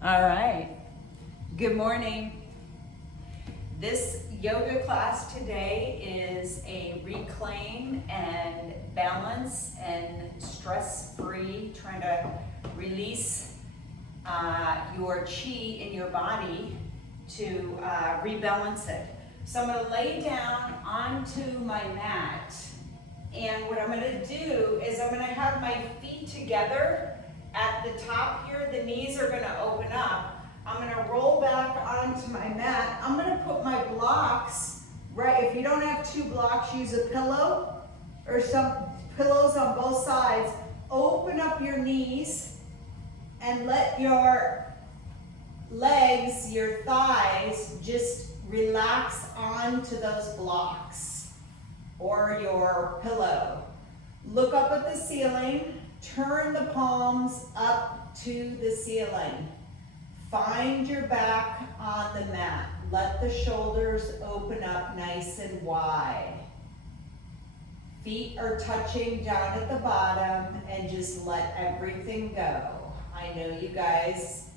All right. Good morning. This yoga class today is a reclaim and balance and stress-free, trying to release your chi in your body to rebalance it. So I'm going to lay down onto my mat, and what I'm going to do is I'm going to have my feet together at the top here. The knees are going to open up. I'm going to roll back onto my mat. I'm going to put my blocks right. If you don't have two blocks, use a pillow or some pillows on both sides. Open up your knees and let your legs, your thighs, just relax onto those blocks or your pillow. Look up at the ceiling. Turn the palms up to the ceiling. Find your back on the mat. Let the shoulders open up nice and wide. Feet are touching down at the bottom, and just let everything go. I know you guys,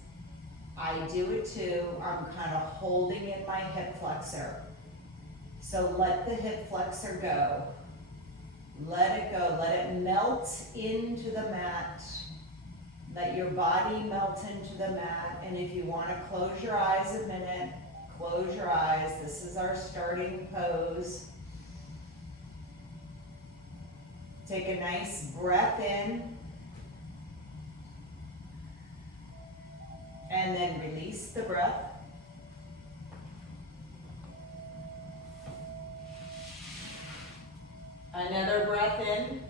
I do it too. I'm kind of holding in my hip flexor. So let the hip flexor go. Let it go. Let it melt into the mat. Let your body melt into the mat. And if you want to close your eyes a minute, close your eyes. This is our starting pose. Take a nice breath in. And then release the breath. Another breath in.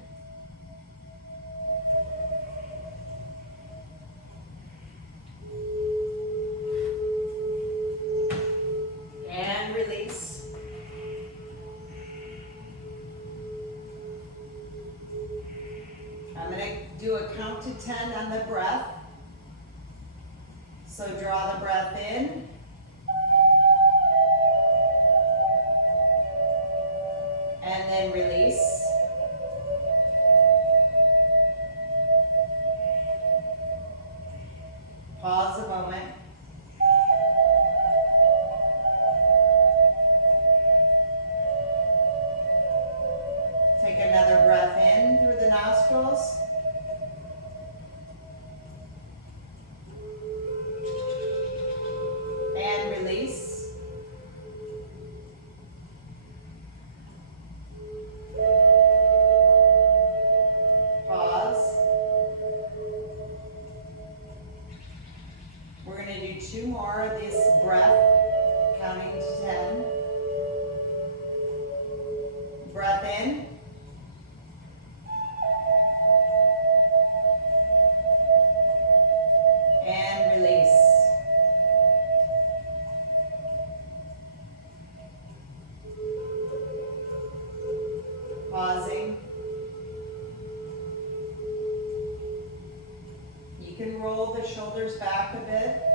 And release. I'm going to do a count to 10 on the breath. So draw the breath in. And then release. Pause a moment. Take another breath in through the nostrils. And release. Two more of this breath, counting to 10. Breath in. And release. Pausing. You can roll the shoulders back a bit.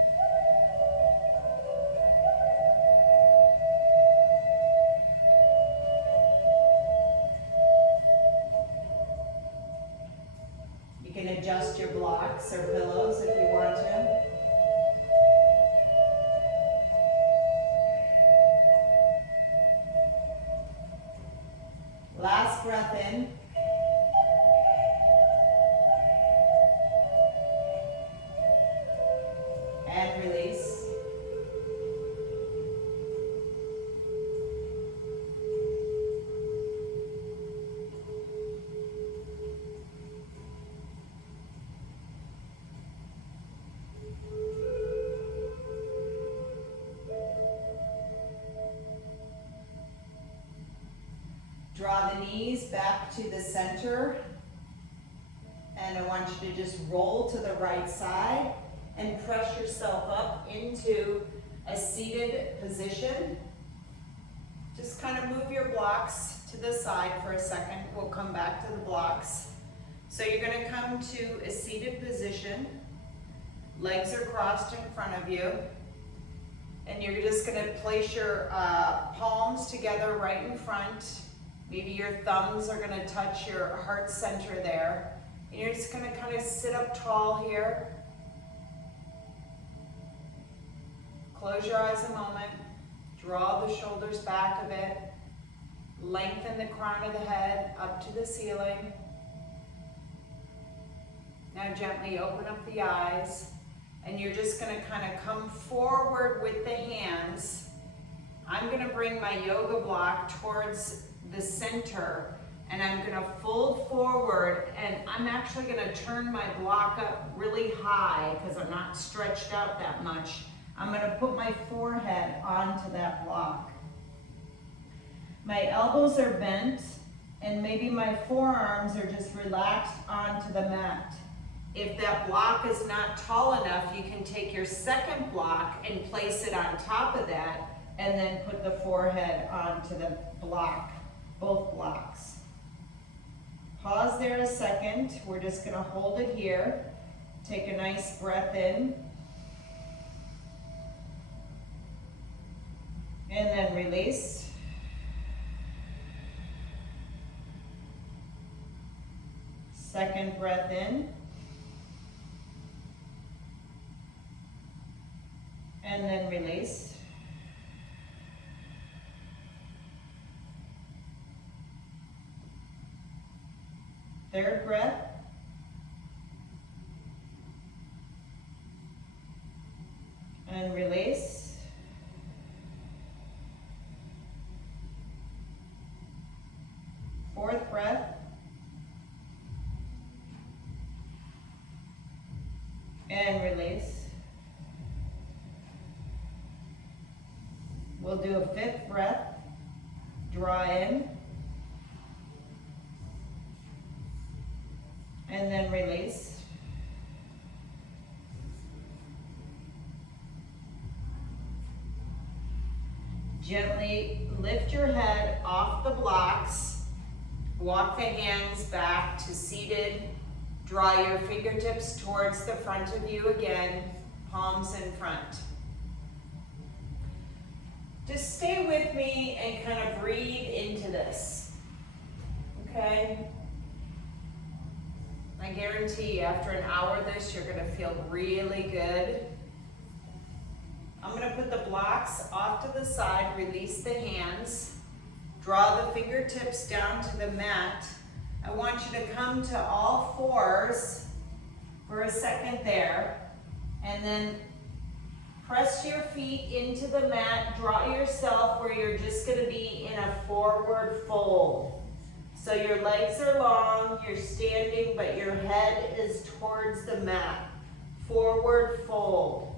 Adjust your blocks or pillows if you want to. Last breath in. And release. Draw the knees back to the center, and I want you to just roll to the right side and press yourself up into a seated position. Just kind of move your blocks to the side for a second. We'll come back to the blocks. So you're going to come to a seated position. Legs are crossed in front of you. And you're just going to place your palms together right in front. Maybe your thumbs are going to touch your heart center there. And you're just going to kind of sit up tall here. Close your eyes a moment. Draw the shoulders back a bit. Lengthen the crown of the head up to the ceiling. Now gently open up the eyes. And you're just going to kind of come forward with the hands. I'm going to bring my yoga block towards the center. And I'm going to fold forward, and I'm actually going to turn my block up really high because I'm not stretched out that much. I'm going to put my forehead onto that block. My elbows are bent, and maybe my forearms are just relaxed onto the mat. If that block is not tall enough, you can take your second block and place it on top of that, and then put the forehead onto the block, both blocks. Pause there a second. We're just going to hold it here. Take a nice breath in. And then release. Second breath in. And then release. Third breath. And release. Fourth breath. And release. We'll do a fifth breath. Draw in. And then release. Gently lift your head off the blocks. Walk the hands back to seated. Draw your fingertips towards the front of you again, palms in front. Just stay with me and kind of breathe into this, okay? I guarantee after an hour of this, you're gonna feel really good. I'm gonna put the blocks off to the side, release the hands, draw the fingertips down to the mat. I want you to come to all fours for a second there, and then press your feet into the mat, draw yourself where you're just gonna be in a forward fold. So your legs are long, you're standing, but your head is towards the mat. Forward fold.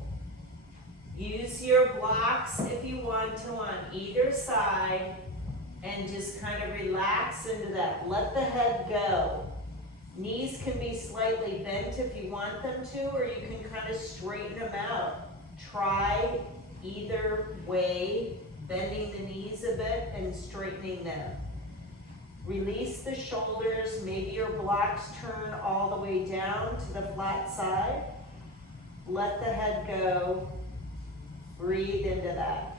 Use your blocks if you want to on either side, and just kind of relax into that. Let the head go. Knees can be slightly bent if you want them to, or you can kind of straighten them out. Try either way, bending the knees a bit and straightening them. Release the shoulders. Maybe your blocks turn all the way down to the flat side. Let the head go. Breathe into that.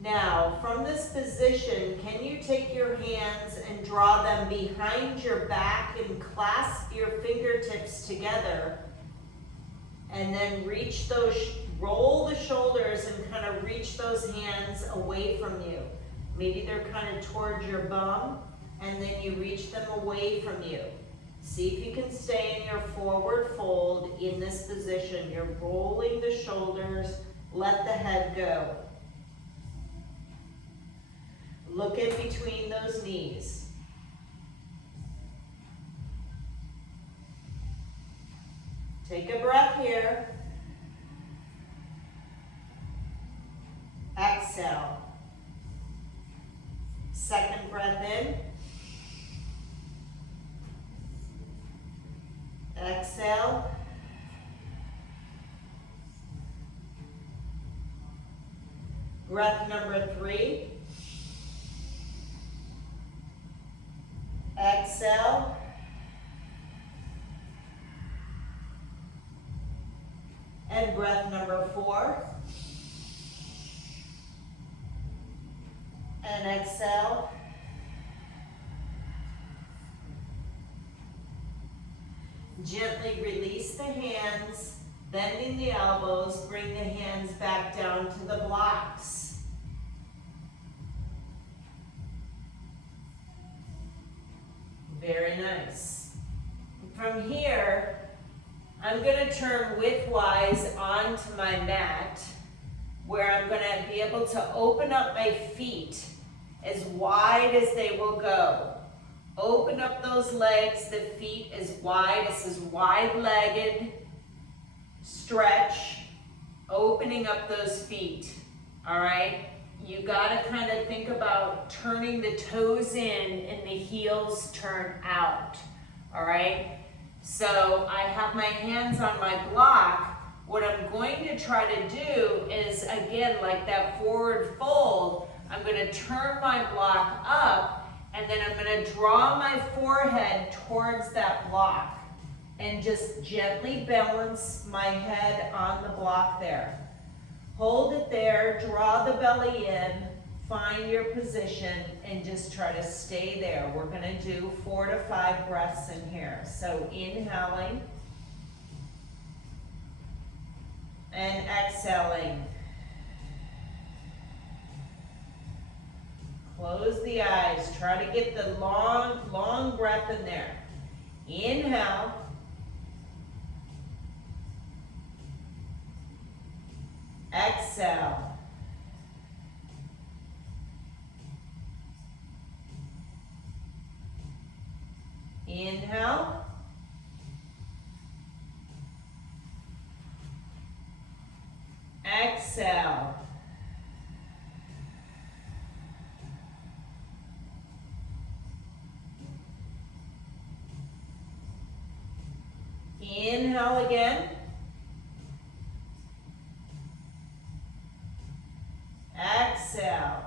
Now, from this position, can you take your hands and draw them behind your back and clasp your fingertips together? And then reach those, roll the shoulders and kind of reach those hands away from you. Maybe they're kind of towards your bum, and then you reach them away from you. See if you can stay in your forward fold in this position. You're rolling the shoulders, let the head go. Look in between those knees. Take a breath here. Exhale. Second breath in. Exhale. Breath number 3. Exhale. And breath number 4. And exhale. Gently release the hands, bending the elbows, bring the hands back down to the blocks. Very nice. From here, I'm going to turn widthwise onto my mat, where I'm going to be able to open up my feet as wide as they will go. Open up those legs, the feet as wide. This is wide-legged stretch, opening up those feet, all right? You gotta kind of think about turning the toes in and the heels turn out, all right? So I have my hands on my block. What I'm going to try to do is, again, like that forward fold, I'm gonna turn my block up, and then I'm gonna draw my forehead towards that block and just gently balance my head on the block there. Hold it there, draw the belly in, find your position, and just try to stay there. We're gonna do 4 to 5 breaths in here. So inhaling and exhaling. Close the eyes. Try to get the long breath in there. Inhale. Exhale. Inhale. Exhale. Inhale again. Exhale.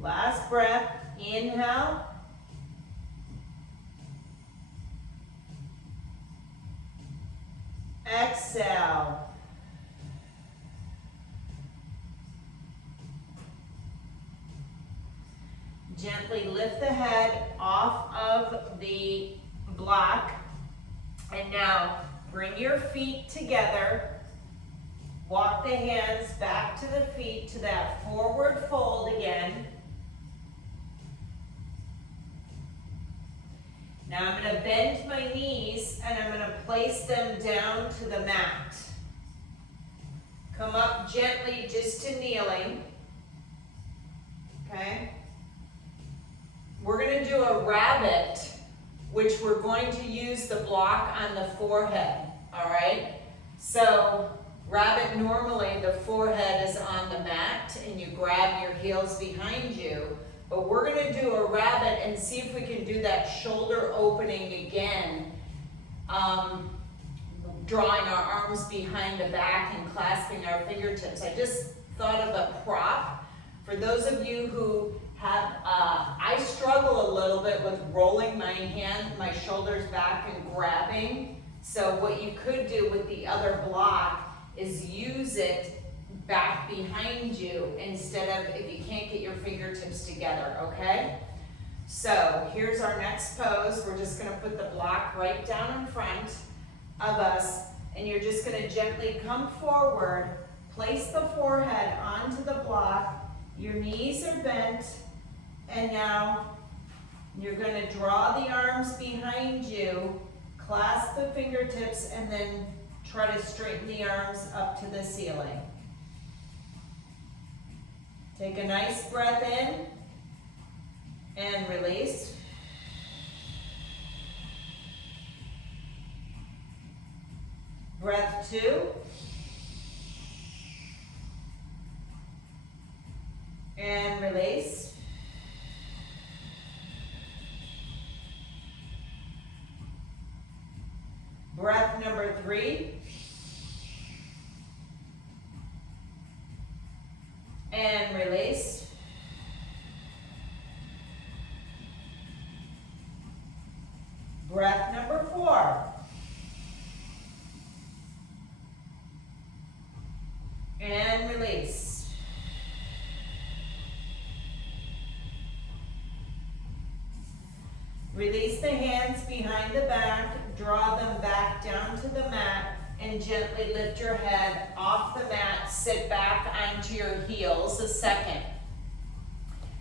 Last breath. Inhale. Exhale. Gently lift the head off of the block. And now bring your feet together. Walk the hands back to the feet to that forward fold again. Now I'm going to bend my knees and I'm going to place them down to the mat. Come up gently just to kneeling. Okay? We're going to do a rabbit, which we're going to use the block on the forehead. All right? So rabbit, normally the forehead is on the mat and you grab your heels behind you. But we're going to do a rabbit and see if we can do that shoulder opening again. Drawing our arms behind the back and clasping our fingertips. I just thought of a prop. For those of you who have, I struggle a little bit with rolling my shoulders back and grabbing. So what you could do with the other block is use it back behind you instead of, if you can't get your fingertips together, okay? So here's our next pose. We're just gonna put the block right down in front of us, and you're just gonna gently come forward, place the forehead onto the block, your knees are bent, and now you're gonna draw the arms behind you, clasp the fingertips, and then try to straighten the arms up to the ceiling. Take a nice breath in and release. Breath 2. And release. Breath number 3. And release. Breath number 4. And release. Release the hands behind the back, draw them back down to the mat, and gently lift your head off the mat. Sit back onto your heels a second.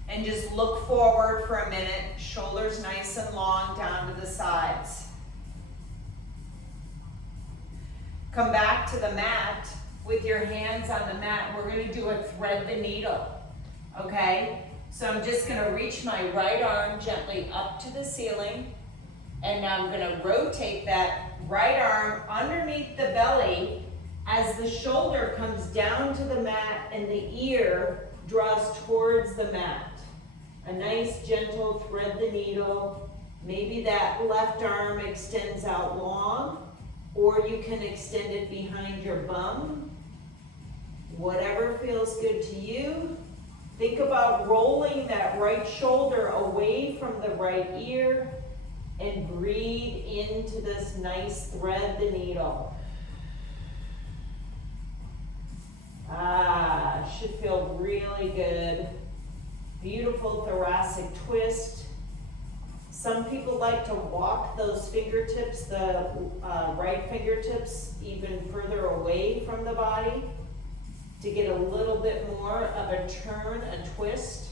And just look forward for a minute, shoulders nice and long down to the sides. Come back to the mat with your hands on the mat. We're going to do a thread the needle, okay? So I'm just going to reach my right arm gently up to the ceiling, and now I'm going to rotate that right arm underneath the belly as the shoulder comes down to the mat and the ear draws towards the mat. A nice gentle thread the needle. Maybe that left arm extends out long, or you can extend it behind your bum. Whatever feels good to you. Think about rolling that right shoulder away from the right ear and breathe into this nice thread the needle. Should feel really good. Beautiful thoracic twist. Some people like to walk those fingertips, the right fingertips, even further away from the body to get a little bit more of a turn, a twist.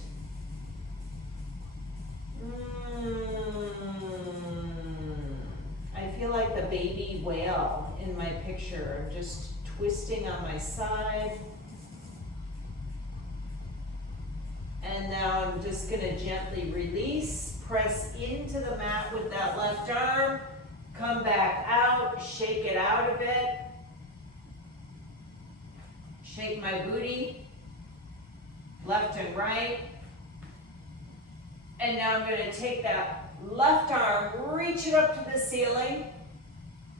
I feel like the baby whale in my picture, just twisting on my side. And now I'm just gonna gently release, press into the mat with that left arm, come back out, shake it out a bit. Shake my booty, left and right. And now I'm gonna take that left arm, reach it up to the ceiling,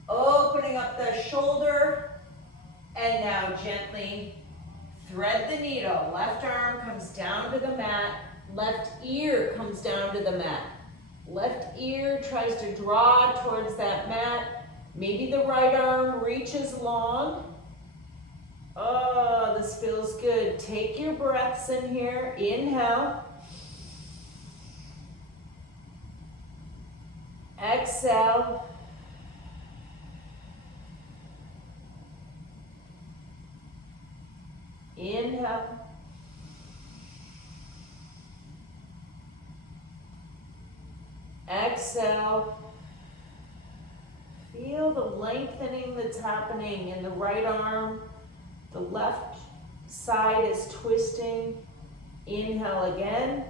opening up the shoulder, and now gently thread the needle. Left arm comes down to the mat, left ear comes down to the mat. Left ear tries to draw towards that mat. Maybe the right arm reaches long. Oh, this feels good. Take your breaths in here. Inhale. Exhale. Inhale. Exhale. Feel the lengthening that's happening in the right arm. The left side is twisting. Inhale again.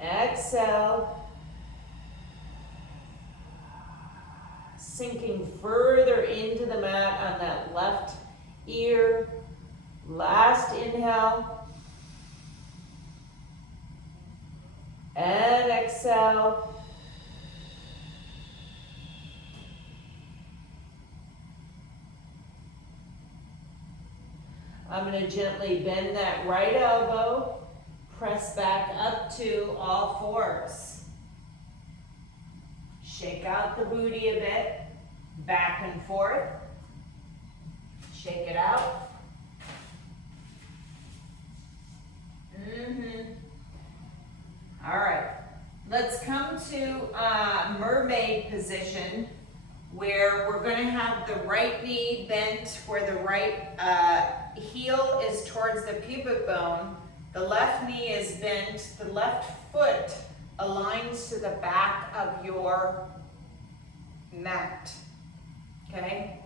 Exhale. Sinking further into the mat on that left ear. Last inhale. And exhale. I'm going to gently bend that right elbow, press back up to all fours. Shake out the booty a bit, back and forth. Shake it out. All right, let's come to mermaid position, where we're going to have the right knee bent where the right heel is towards the pubic bone. The left knee is bent. The left foot aligns to the back of your mat. Okay?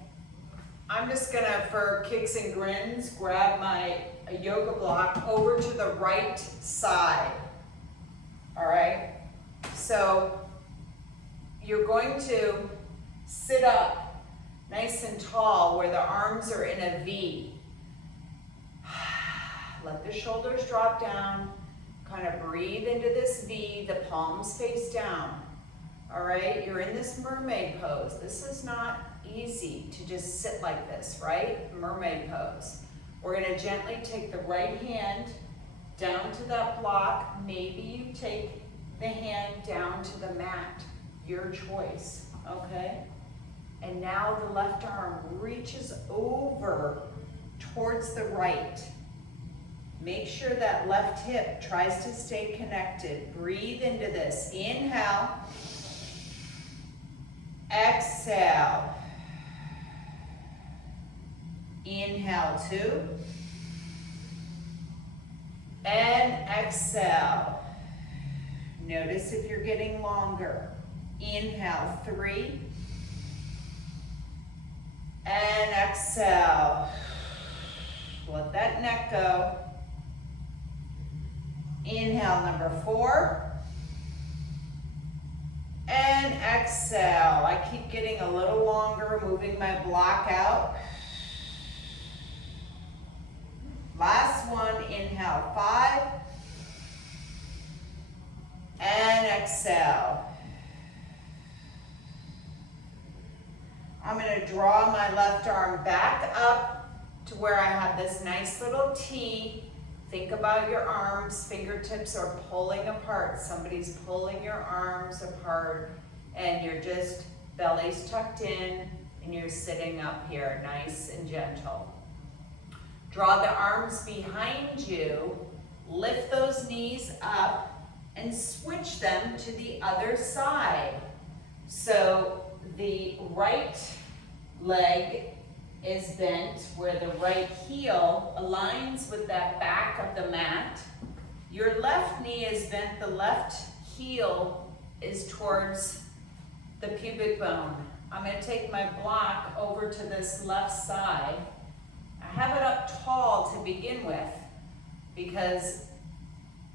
I'm just going to, for kicks and grins, grab my yoga block over to the right side. All right? So you're going to sit up nice and tall where the arms are in a V. Let the shoulders drop down. Kind of breathe into this V, the palms face down. All right, you're in this mermaid pose. This is not easy to just sit like this, right? Mermaid pose. We're gonna gently take the right hand down to that block. Maybe you take the hand down to the mat, your choice, okay? And now the left arm reaches over towards the right. Make sure that left hip tries to stay connected. Breathe into this. Inhale. Exhale. Inhale, 2. And exhale. Notice if you're getting longer. Inhale, 3. And exhale. Let that neck go. Inhale, number 4. And exhale. I keep getting a little longer, moving my block out. Last one, inhale, 5. And exhale. I'm going to draw my left arm back up to where I have this nice little T. Think about your arms, fingertips are pulling apart. Somebody's pulling your arms apart and you're just, belly's tucked in and you're sitting up here, nice and gentle. Draw the arms behind you, lift those knees up and switch them to the other side. So the right leg is bent where the right heel aligns with that back of the mat. Your left knee is bent, the left heel is towards the pubic bone. I'm going to take my block over to this left side. I have it up tall to begin with because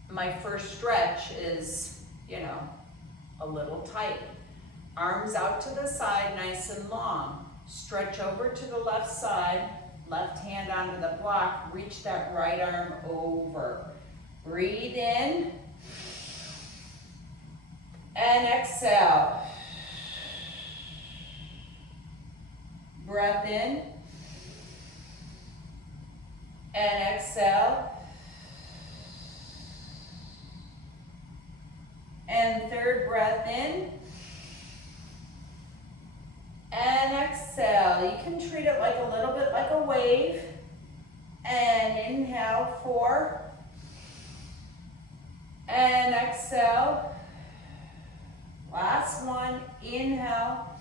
my first stretch is, a little tight. Arms out to the side, nice and long. Stretch over to the left side, left hand onto the block, reach that right arm over. Breathe in and exhale. Breath in and exhale. And third breath in. And exhale. You can treat it like a little bit like a wave. And inhale, 4. And exhale. Last one, inhale.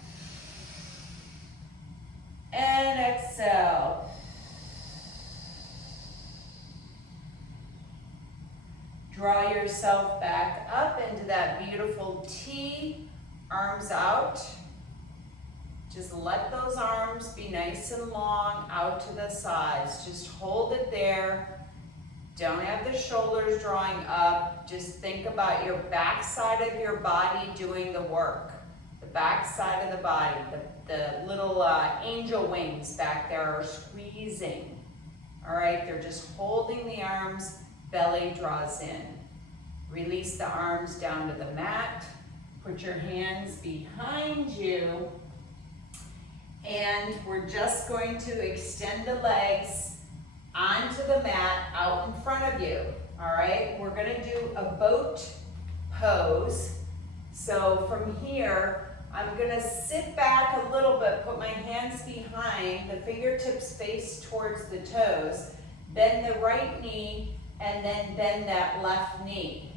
And exhale. Draw yourself back up into that beautiful T, arms out. Just let those arms be nice and long out to the sides. Just hold it there. Don't have the shoulders drawing up. Just think about your back side of your body doing the work. The back side of the body, the little angel wings back there are squeezing. All right, they're just holding the arms, belly draws in. Release the arms down to the mat. Put your hands behind you. And we're just going to extend the legs onto the mat out in front of you. All right, we're going to do a boat pose. So from here, I'm going to sit back a little bit, put my hands behind, the fingertips face towards the toes, bend the right knee, and then bend that left knee.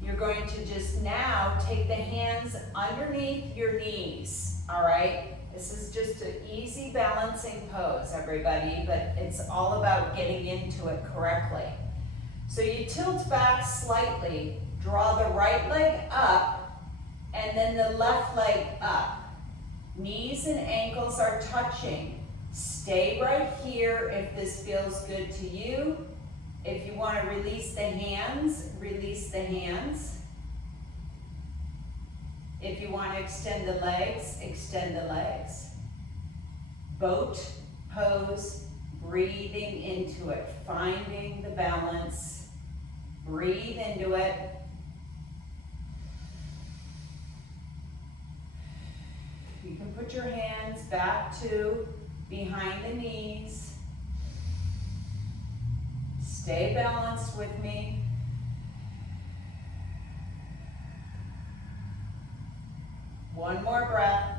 You're going to just now take the hands underneath your knees, all right? This is just an easy balancing pose, everybody, but it's all about getting into it correctly. So you tilt back slightly, draw the right leg up, and then the left leg up. Knees and ankles are touching. Stay right here if this feels good to you. If you want to release the hands, release the hands. If you want to extend the legs, extend the legs. Boat pose, breathing into it, finding the balance. Breathe into it. You can put your hands back to behind the knees. Stay balanced with me. One more breath.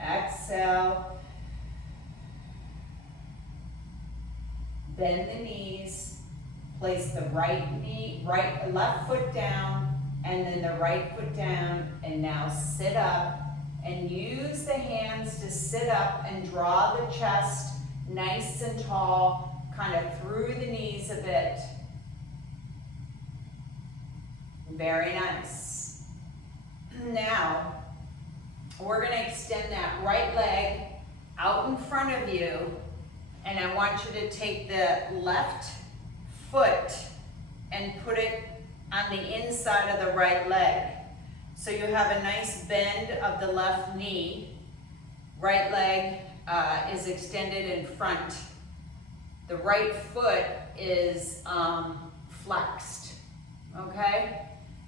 Exhale. bend the knees, place the left foot down, and then the right foot down, and now sit up, and use the hands to sit up and draw the chest nice and tall, kind of through the knees a bit. Very nice. Now, we're going to extend that right leg out in front of you, and I want you to take the left foot and put it on the inside of the right leg. So you have a nice bend of the left knee. Right leg is extended in front. The right foot is flexed, okay?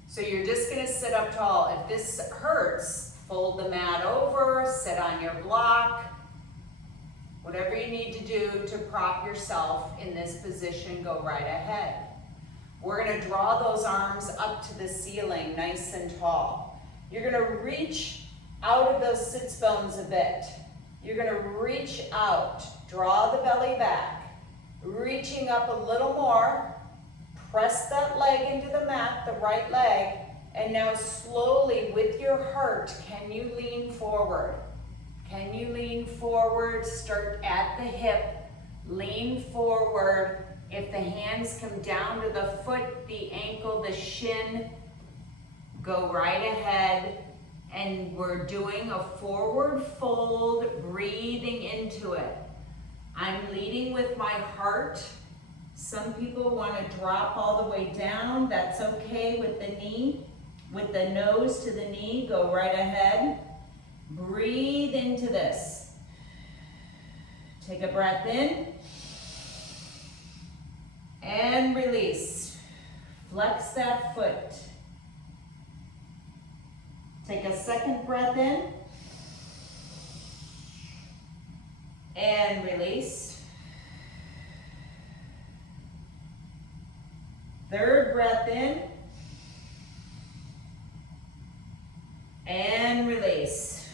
So you're just gonna sit up tall. If this hurts, fold the mat over, sit on your block, whatever you need to do to prop yourself in this position, go right ahead. We're gonna draw those arms up to the ceiling, nice and tall. You're gonna reach out of those sits bones a bit. You're gonna reach out, draw the belly back, reaching up a little more, press that leg into the mat, the right leg, and now slowly with your heart, can you lean forward? Can you lean forward? Start at the hip, lean forward. If the hands come down to the foot, the ankle, the shin, go right ahead. And we're doing a forward fold, breathing into it. I'm leading with my heart. Some people want to drop all the way down. That's okay with the knee. With the nose to the knee, go right ahead. Breathe into this. Take a breath in. And release. Flex that foot. Take a second breath in. And release. Third breath in. And release.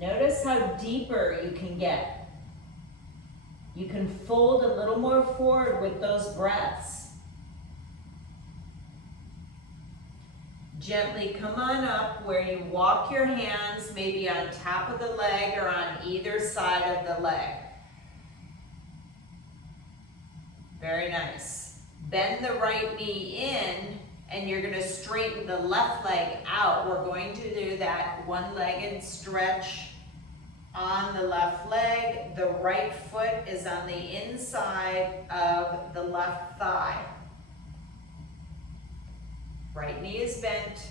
Notice how deeper you can get. You can fold a little more forward with those breaths. Gently come on up where you walk your hands maybe on top of the leg or on either side of the leg. Very nice. Bend the right knee in and you're going to straighten the left leg out. We're going to do that one-legged stretch on the left leg. The right foot is on the inside of the left thigh. Right knee is bent,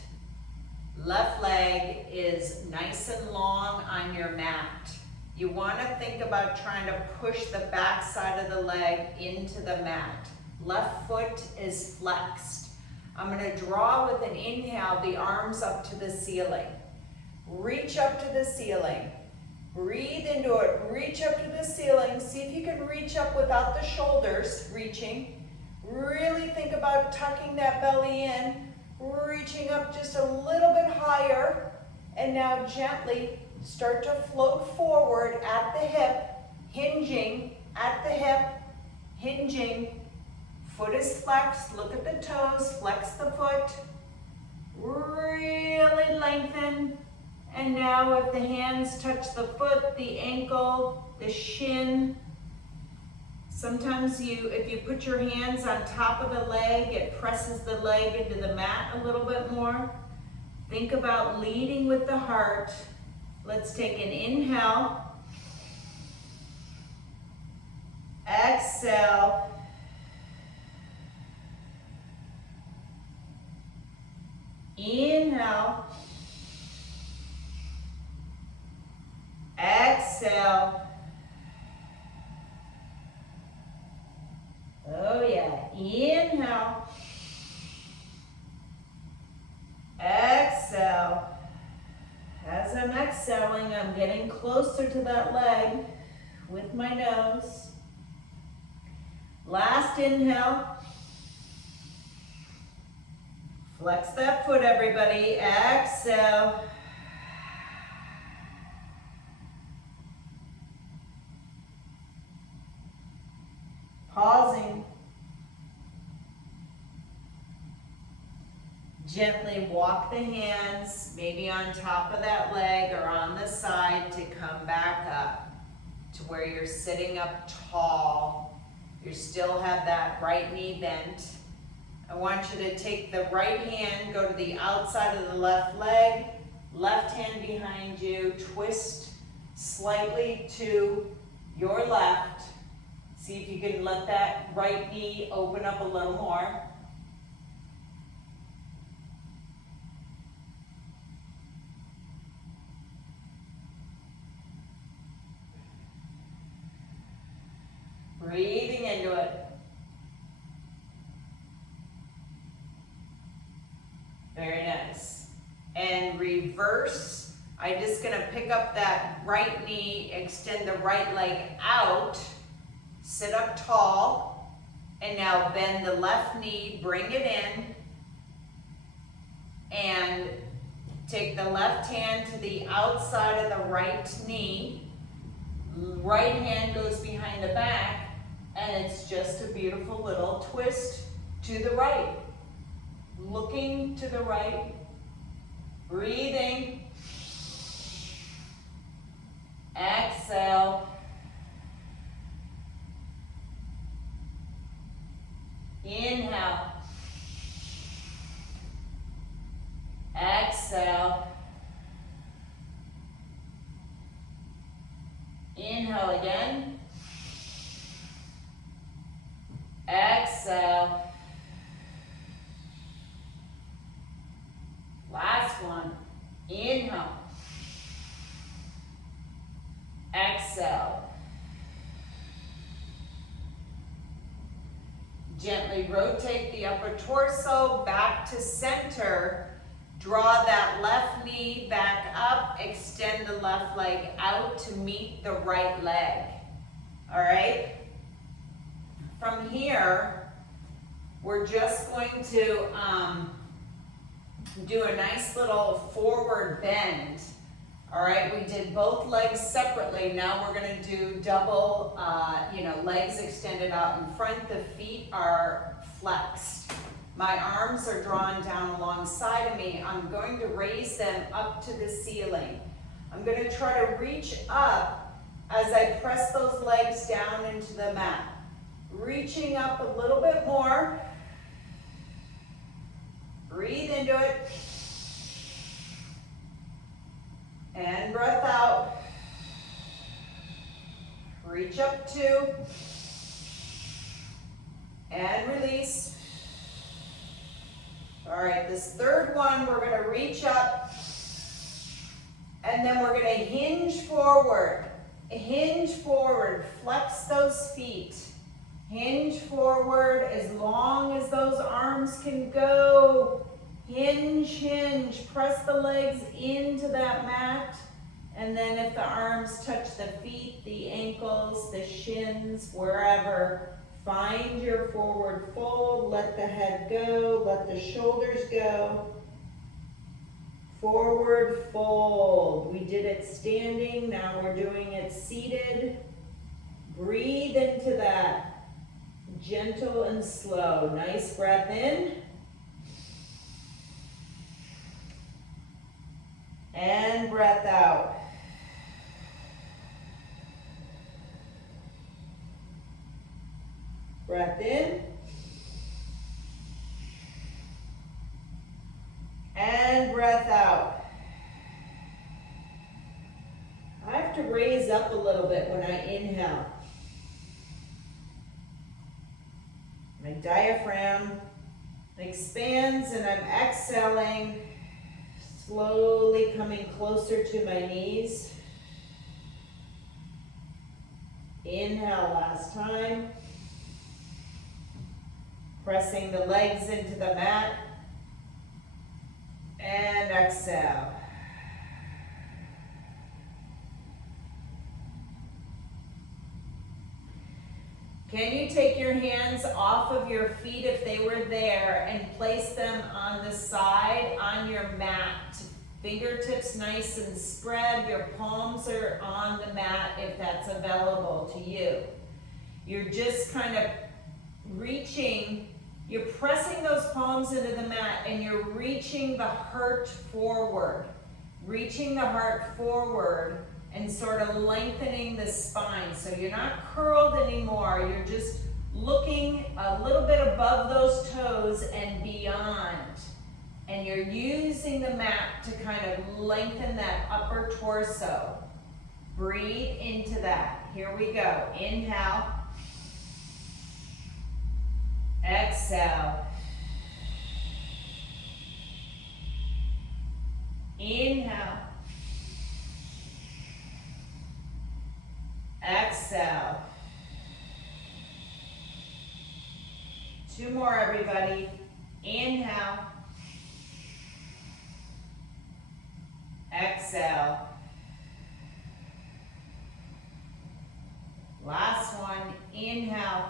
left leg is nice and long on your mat. You want to think about trying to push the back side of the leg into the mat. Left foot is flexed. I'm going to draw with an inhale the arms up to the ceiling. Reach up to the ceiling. Breathe into it. Reach up to the ceiling. See if you can reach up without the shoulders reaching. Really think about tucking that belly in. Reaching up just a little bit higher, and now gently start to float forward at the hip, hinging at the hip, hinging. Foot is flexed, look at the toes, flex the foot, really lengthen. And now if the hands touch the foot, the ankle, the shin, sometimes if you put your hands on top of the leg, it presses the leg into the mat a little bit more. Think about leading with the heart. Let's take an inhale. Exhale. Inhale. Exhale. Oh yeah, inhale. Exhale. As I'm exhaling, I'm getting closer to that leg with my nose. Last inhale. Flex that foot, everybody. Exhale. Pausing. Gently walk the hands, maybe on top of that leg or on the side, to come back up to where you're sitting up tall. You still have that right knee bent. I want you to take the right hand, go to the outside of the left leg, left hand behind you, twist slightly to your left. See if you can let that right knee open up a little more. Breathing into it. Very nice. And reverse. I'm just going to pick up that right knee, extend the right leg out, sit up tall, and now bend the left knee, bring it in, and take the left hand to the outside of the right knee. Right hand goes behind the back. And it's just a beautiful little twist to the right. Looking to the right. Breathing. Exhale. Inhale. Exhale. Inhale again. Exhale. Last one. Inhale. Exhale. Gently rotate the upper torso back to center. Draw that left knee back up. Extend the left leg out to meet the right leg. All right? From here, we're just going to do a nice little forward bend. All right, we did both legs separately. Now we're going to do double, legs extended out in front. The feet are flexed. My arms are drawn down alongside of me. I'm going to raise them up to the ceiling. I'm going to try to reach up as I press those legs down into the mat. Reaching up a little bit more. Breathe into it. And breath out. Reach up 2. And release. All right, this third one, we're going to reach up. And then we're going to hinge forward. Hinge forward. Flex those feet. Hinge forward as long as those arms can go. Hinge, hinge. Press the legs into that mat. And then if the arms touch the feet, the ankles, the shins, wherever, find your forward fold. Let the head go. Let the shoulders go. Forward fold. We did it standing. Now we're doing it seated. Breathe into that. Gentle and slow. Nice breath in. And breath out. Breath in. And breath out. I have to raise up a little bit when I inhale. My diaphragm expands and I'm exhaling, slowly coming closer to my knees. Inhale last time. Pressing the legs into the mat. And exhale. Can you take your hands off of your feet if they were there and place them on the side on your mat? Fingertips nice and spread. Your palms are on the mat if that's available to you. You're just kind of reaching, you're pressing those palms into the mat and you're reaching the heart forward. Reaching the heart forward and sort of lengthening the spine. So you're not curled anymore, you're just looking a little bit above those toes and beyond. And you're using the mat to kind of lengthen that upper torso. Breathe into that. Here we go. Inhale. Exhale. Inhale. Exhale. Two more, everybody. Inhale. Exhale. Last one. Inhale.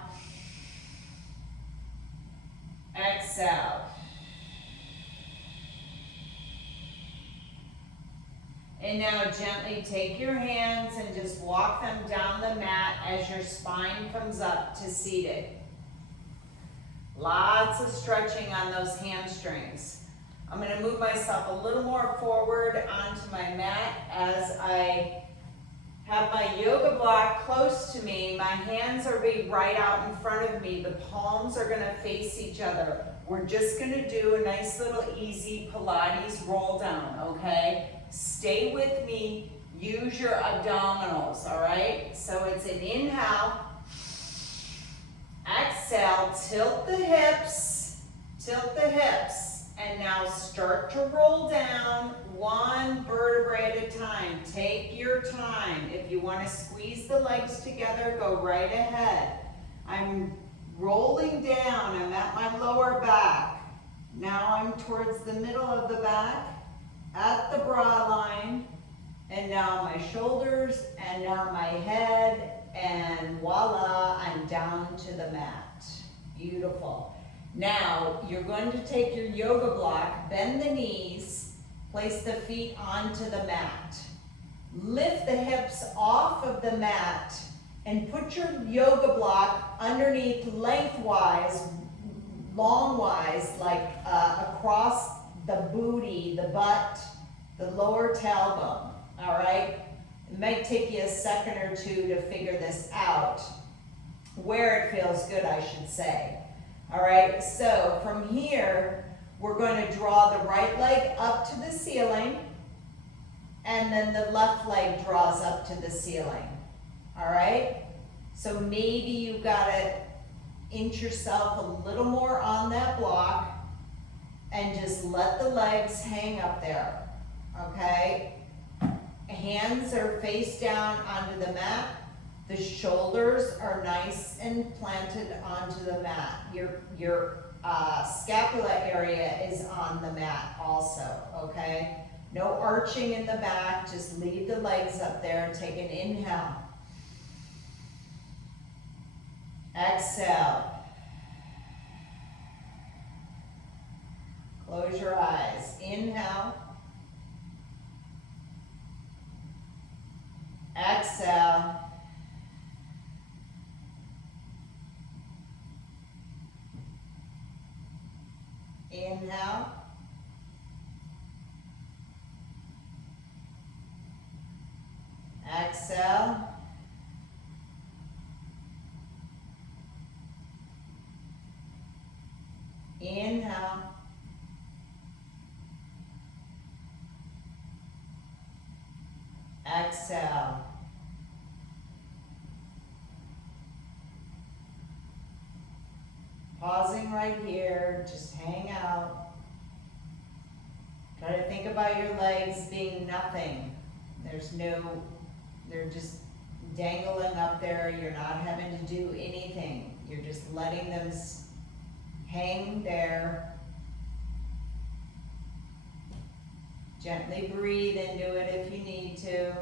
Exhale. And now gently take your hands and just walk them down the mat as your spine comes up to seated. Lots of stretching on those hamstrings. I'm going to move myself a little more forward onto my mat as I have my yoga block close to me. My hands are being right out in front of me. The palms are going to face each other. We're just going to do a nice little easy Pilates roll down, okay? Stay with me. Use your abdominals, all right? So it's an inhale. Exhale, tilt the hips, and now start to roll down one vertebrae at a time. Take your time. If you want to squeeze the legs together, go right ahead. I'm rolling down, I'm at my lower back. Now I'm towards the middle of the back, at the bra line, and now my shoulders, and now my head, and voila, I'm down to the mat. Beautiful. Now, you're going to take your yoga block, bend the knees, place the feet onto the mat. Lift the hips off of the mat and put your yoga block underneath lengthwise, longwise, like across the booty, the butt, the lower tailbone, all right? It might take you a second or two to figure this out. Where it feels good, I should say. All right, so from here, we're going to draw the right leg up to the ceiling, and then the left leg draws up to the ceiling. All right? So maybe you've got to inch yourself a little more on that block and just let the legs hang up there. Okay? Hands are face down onto the mat. The shoulders are nice and planted onto the mat. Your scapula area is on the mat also, okay? No arching in the back, just leave the legs up there. Take an inhale. Exhale. Close your eyes. Inhale. Exhale. Inhale. Exhale. Inhale. Exhale. Pausing right here, just hang out. Try to think about your legs being nothing. They're just dangling up there. You're not having to do anything. You're just letting them hang there. Gently breathe into it if you need to.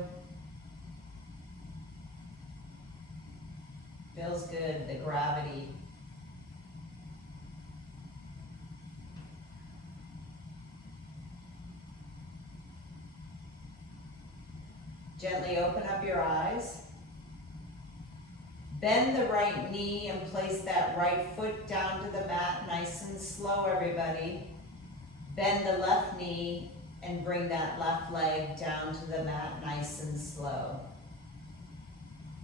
Feels good, the gravity. Gently open up your eyes. Bend the right knee and place that right foot down to the mat, nice and slow, everybody. Bend the left knee and bring that left leg down to the mat, nice and slow.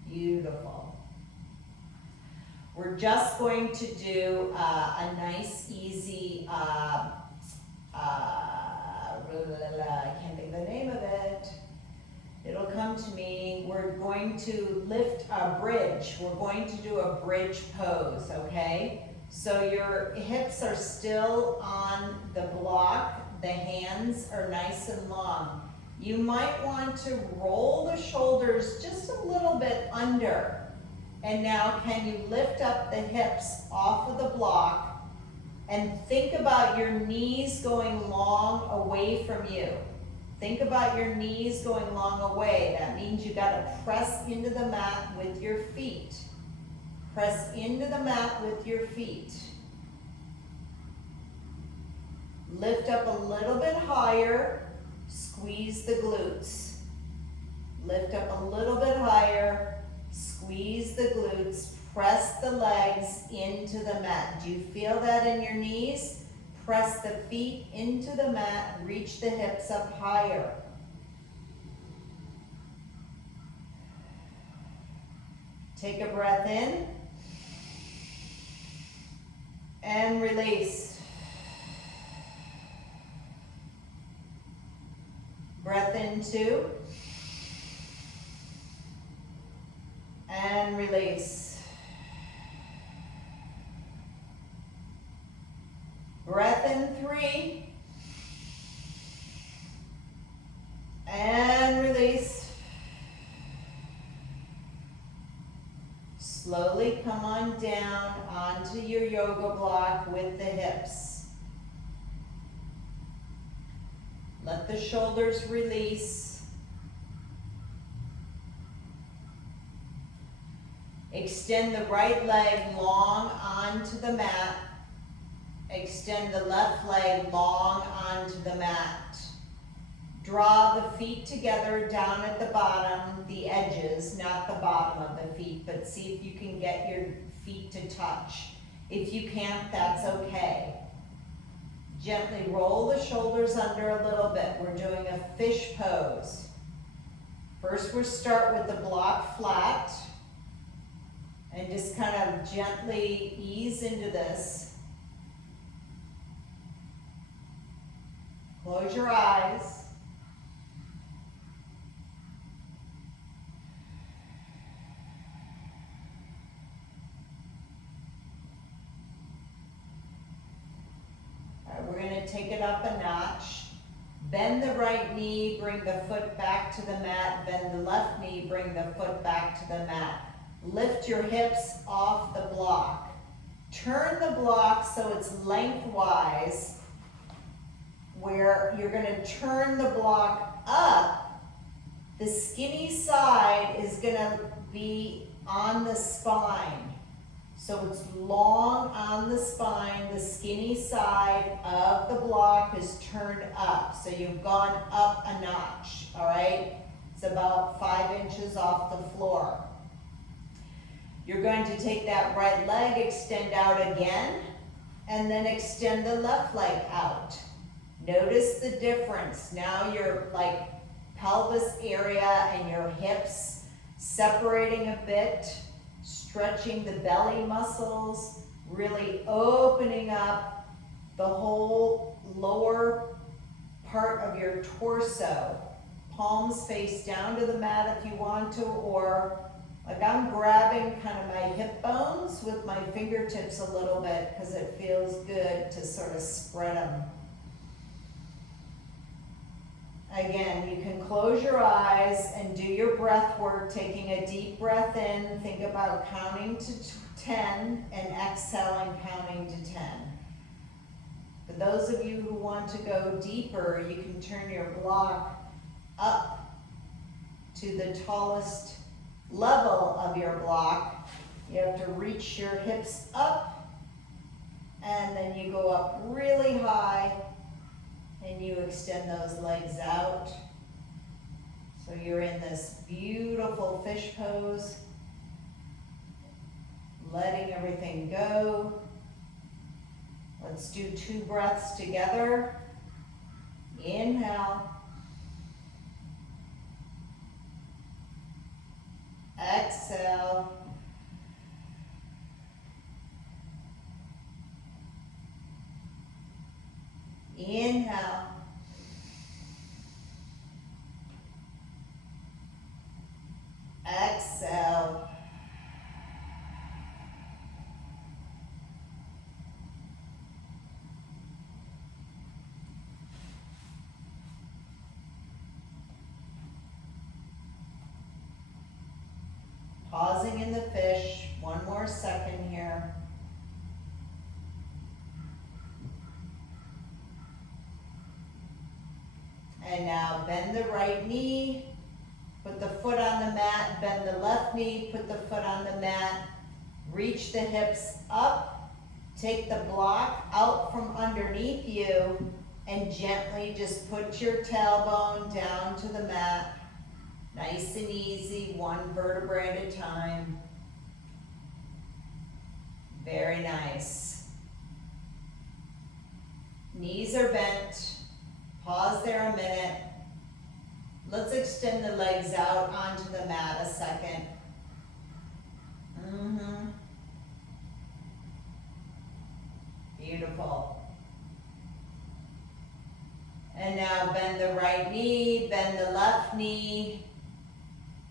Beautiful. We're just going to do a nice, easy, I can't think of the name of it. It'll come to me. We're going to lift a bridge. We're going to do a bridge pose, okay? So your hips are still on the block. The hands are nice and long. You might want to roll the shoulders just a little bit under. And now can you lift up the hips off of the block and think about your knees going long away from you. Think about your knees going long away. That means you got to press into the mat with your feet. Press into the mat with your feet. Lift up a little bit higher. Squeeze the glutes. Lift up a little bit higher. Squeeze the glutes. Press the legs into the mat. Do you feel that in your knees? Press the feet into the mat, reach the hips up higher. Take a breath in and release. Breath in 2 and release. Breath in 3 and release. Slowly come on down onto your yoga block with the hips. Let the shoulders release. Extend the right leg long onto the mat. Extend the left leg long onto the mat. Draw the feet together down at the bottom, the edges, not the bottom of the feet, but see if you can get your feet to touch. If you can't, that's okay. Gently roll the shoulders under a little bit. We're doing a fish pose. First, we'll start with the block flat and just kind of gently ease into this. Close your eyes. All right, we're going to take it up a notch. Bend the right knee, bring the foot back to the mat. Bend the left knee, bring the foot back to the mat. Lift your hips off the block. Turn the block so it's lengthwise, where you're going to turn the block up. The skinny side is going to be on the spine. So it's long on the spine. The skinny side of the block is turned up. So you've gone up a notch, all right? It's about 5 inches off the floor. You're going to take that right leg, extend out again, and then extend the left leg out. Notice the difference. Now your pelvis area and your hips separating a bit, stretching the belly muscles, really opening up the whole lower part of your torso. Palms face down to the mat if you want to, or like I'm grabbing kind of my hip bones with my fingertips a little bit because it feels good to sort of spread them. Again, you can close your eyes and do your breath work, taking a deep breath in. Think about counting to 10 and exhaling, counting to 10. For those of you who want to go deeper, you can turn your block up to the tallest level of your block. You have to reach your hips up, and then you go up really high, and you extend those legs out. So you're in this beautiful fish pose. letting everything go. Let's do 2 breaths together. Inhale. Exhale. Inhale. Exhale. Pausing in the fish, 1 more second here. And now bend the right knee, put the foot on the mat, bend the left knee, put the foot on the mat, reach the hips up, take the block out from underneath you, and gently just put your tailbone down to the mat. Nice and easy, 1 vertebra at a time. Very nice. Knees are bent. Pause there a minute. Let's extend the legs out onto the mat a second. Beautiful. And now bend the right knee, bend the left knee.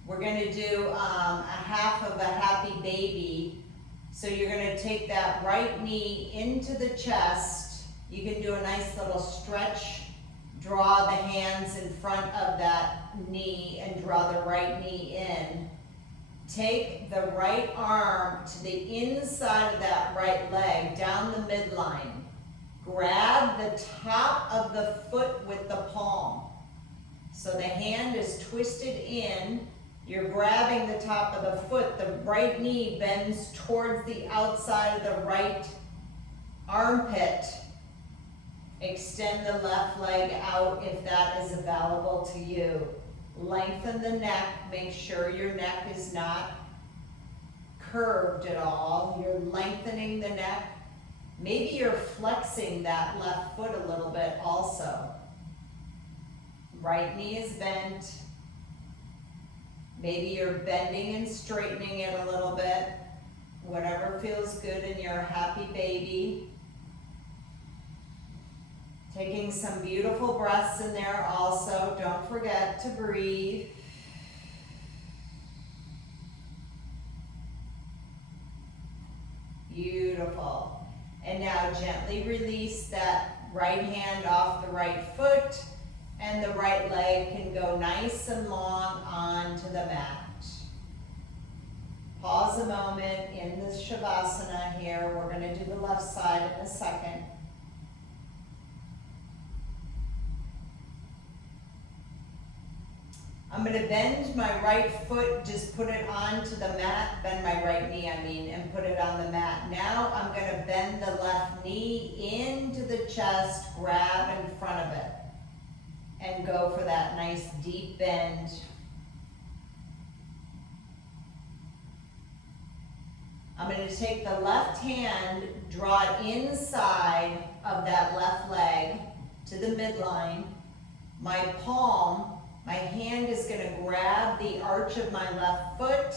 We're going to do a half of a happy baby. So you're going to take that right knee into the chest. You can do a nice little stretch. Draw the hands in front of that knee and draw the right knee in. Take the right arm to the inside of that right leg, down the midline. Grab the top of the foot with the palm. So the hand is twisted in. You're grabbing the top of the foot. The right knee bends towards the outside of the right armpit. Extend the left leg out if that is available to you. Lengthen the neck. Make sure your neck is not curved at all. You're lengthening the neck. Maybe you're flexing that left foot a little bit also. Right knee is bent. Maybe you're bending and straightening it a little bit. Whatever feels good in your happy baby. Taking some beautiful breaths in there also. Don't forget to breathe. Beautiful. And now gently release that right hand off the right foot, and the right leg can go nice and long onto the mat. Pause a moment in the Shavasana here. We're going to do the left side in a second. I'm going to bend my right foot, just put it onto the mat, bend my right knee, and put it on the mat. Now I'm going to bend the left knee into the chest, grab in front of it, and go for that nice deep bend. I'm going to take the left hand, draw it inside of that left leg to the midline. My palm, my hand is going to grab the arch of my left foot.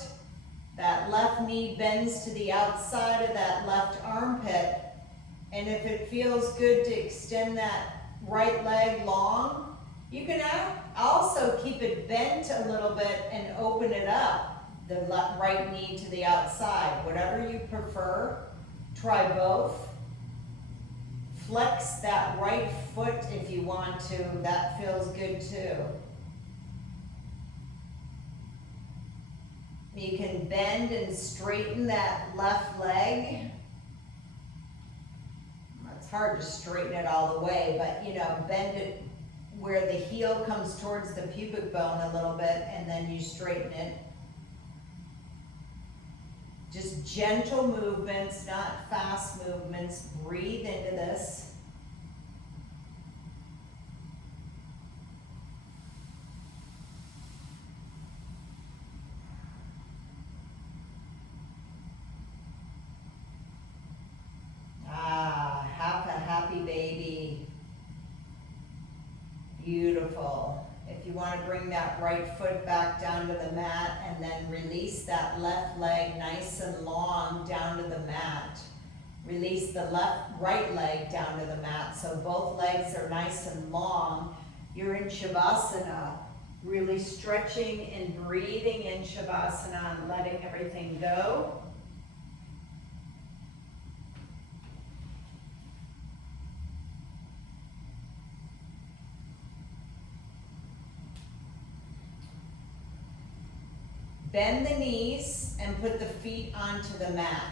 That left knee bends to the outside of that left armpit. And if it feels good to extend that right leg long, you can also keep it bent a little bit and open it up, the right knee to the outside. Whatever you prefer, try both. Flex that right foot if you want to. That feels good too. You can bend and straighten that left leg. It's hard to straighten it all the way, but bend it where the heel comes towards the pubic bone a little bit, and then you straighten it. Just gentle movements, not fast movements. Breathe into this. bring that right foot back down to the mat, and then release that left leg nice and long down to the mat. Release the right leg down to the mat, so both legs are nice and long. You're in Shavasana, really stretching and breathing in Shavasana and letting everything go. Bend the knees and put the feet onto the mat.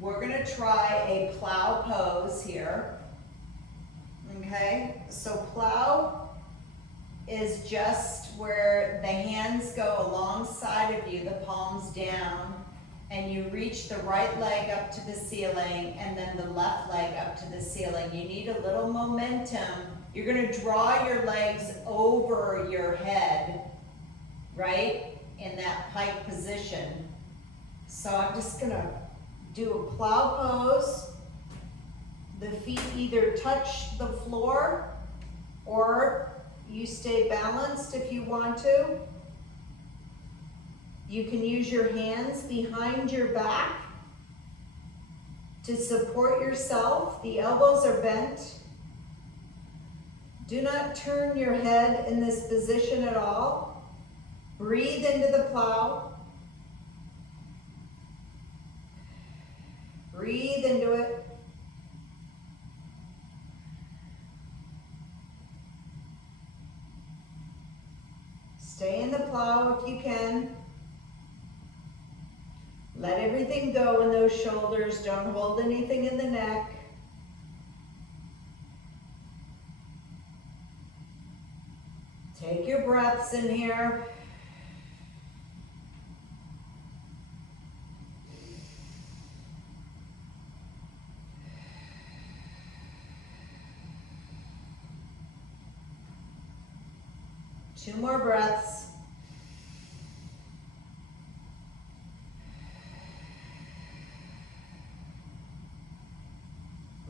We're gonna try a plow pose here. Okay, so plow is just where the hands go alongside of you, the palms down, and you reach the right leg up to the ceiling and then the left leg up to the ceiling. You need a little momentum. You're gonna draw your legs over your head, right? In that pike position. So I'm just gonna do a plow pose. The feet either touch the floor or you stay balanced if you want to. You can use your hands behind your back to support yourself. The elbows are bent. Do not turn your head in this position at all. Breathe into the plow. Breathe into it. Stay in the plow if you can. Let everything go in those shoulders. Don't hold anything in the neck. Take your breaths in here. Two more breaths.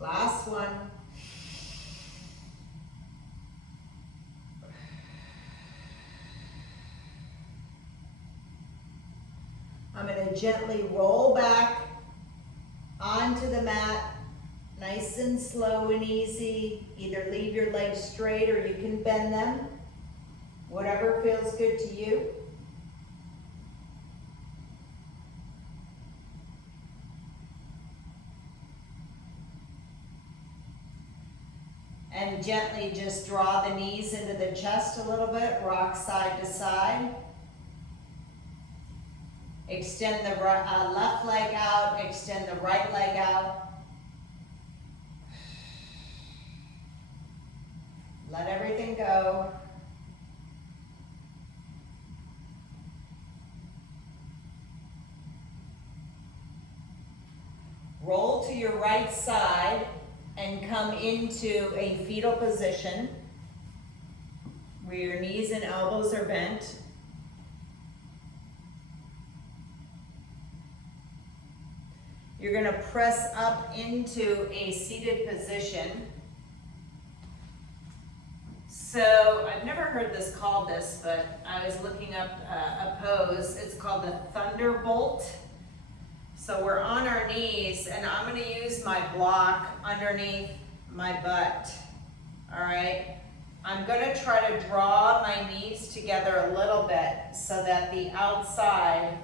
Last one. I'm going to gently roll back onto the mat, nice and slow and easy. Either leave your legs straight or you can bend them. Whatever feels good to you. And gently just draw the knees into the chest a little bit, rock side to side. Extend the left leg out, extend the right leg out. Let everything go. Roll to your right side and come into a fetal position where your knees and elbows are bent. You're going to press up into a seated position. So I've never heard this called this, but I was looking up a pose. It's called the Thunderbolt. So we're on our knees, and I'm going to use my block underneath my butt. All right. I'm going to try to draw my knees together a little bit so that the outside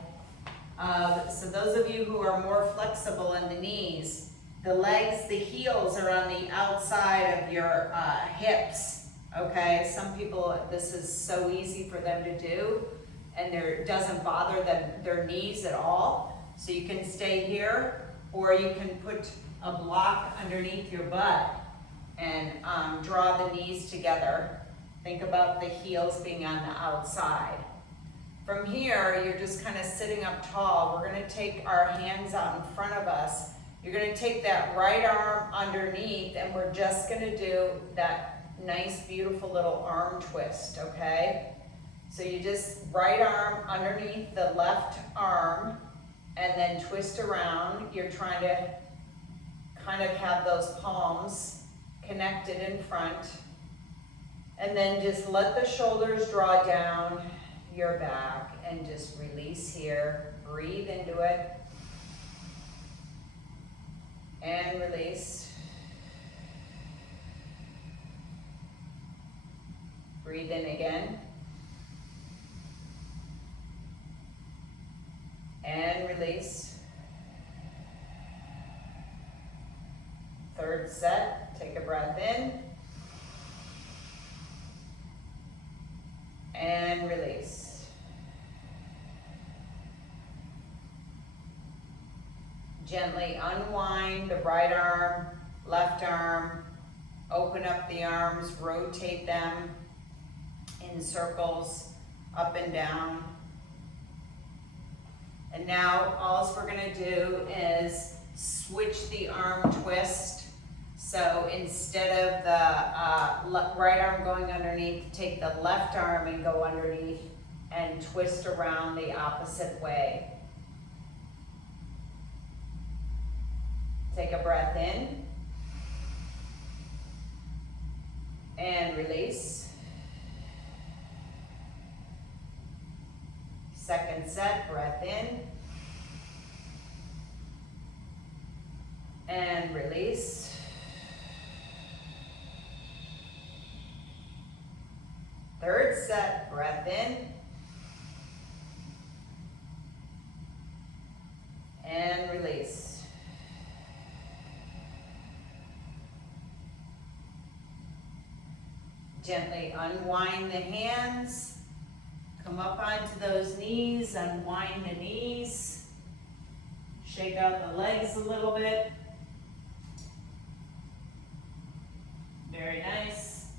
so those of you who are more flexible in the knees, the legs, the heels are on the outside of your hips, okay? Some people, this is so easy for them to do, and it doesn't bother their knees at all. So you can stay here, or you can put a block underneath your butt and draw the knees together. Think about the heels being on the outside. From here, you're just kind of sitting up tall. We're going to take our hands out in front of us. You're going to take that right arm underneath, and we're just going to do that nice, beautiful little arm twist, okay? So you just right arm underneath the left arm, and then twist around. You're trying to kind of have those palms connected in front. And then just let the shoulders draw down your back and just release here. Breathe into it. And release. Breathe in again. And release. Third set, take a breath in. And release. Gently unwind the right arm, left arm. Open up the arms, rotate them in circles, up and down. And now all we're gonna do is switch the arm twist. So instead of the right arm going underneath, take the left arm and go underneath and twist around the opposite way. Take a breath in. And release. Second set, breath in. And release. Third set, breath in. And release. Gently unwind the hands. Come up onto those knees, unwind the knees. Shake out the legs a little bit. Very nice.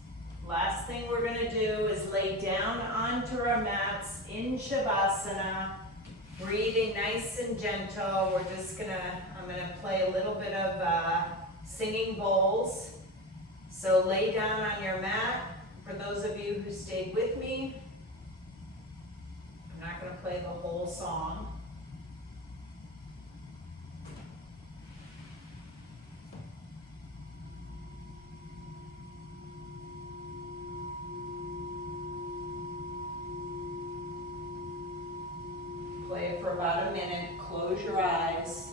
Last thing we're gonna do is lay down onto our mats in Shavasana. Breathing nice and gentle. I'm gonna play a little bit of singing bowls. So lay down on your mat. For those of you who stayed with me, I'm not gonna play the whole song. Play for about a minute, close your eyes.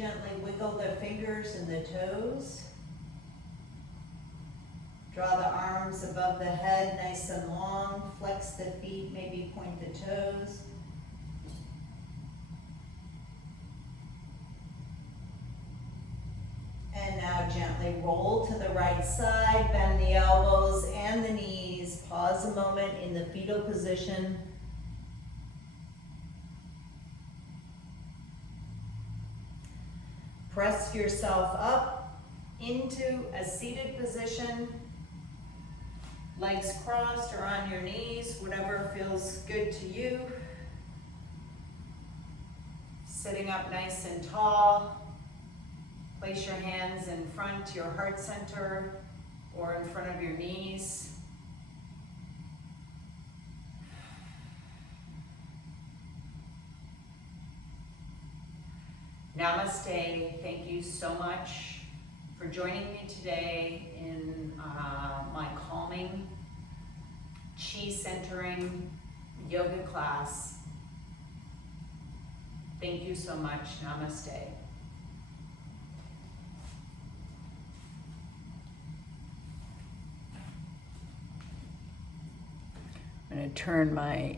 gently wiggle the fingers and the toes. Draw the arms above the head, nice and long. Flex the feet, maybe point the toes. And now gently roll to the right side, bend the elbows and the knees. Pause a moment in the fetal position. Press yourself up into a seated position. Legs crossed or on your knees, whatever feels good to you. Sitting up nice and tall. Place your hands in front, your heart center, or in front of your knees. Namaste. Thank you so much for joining me today in my calming, chi centering yoga class. Thank you so much. Namaste. I'm going to turn my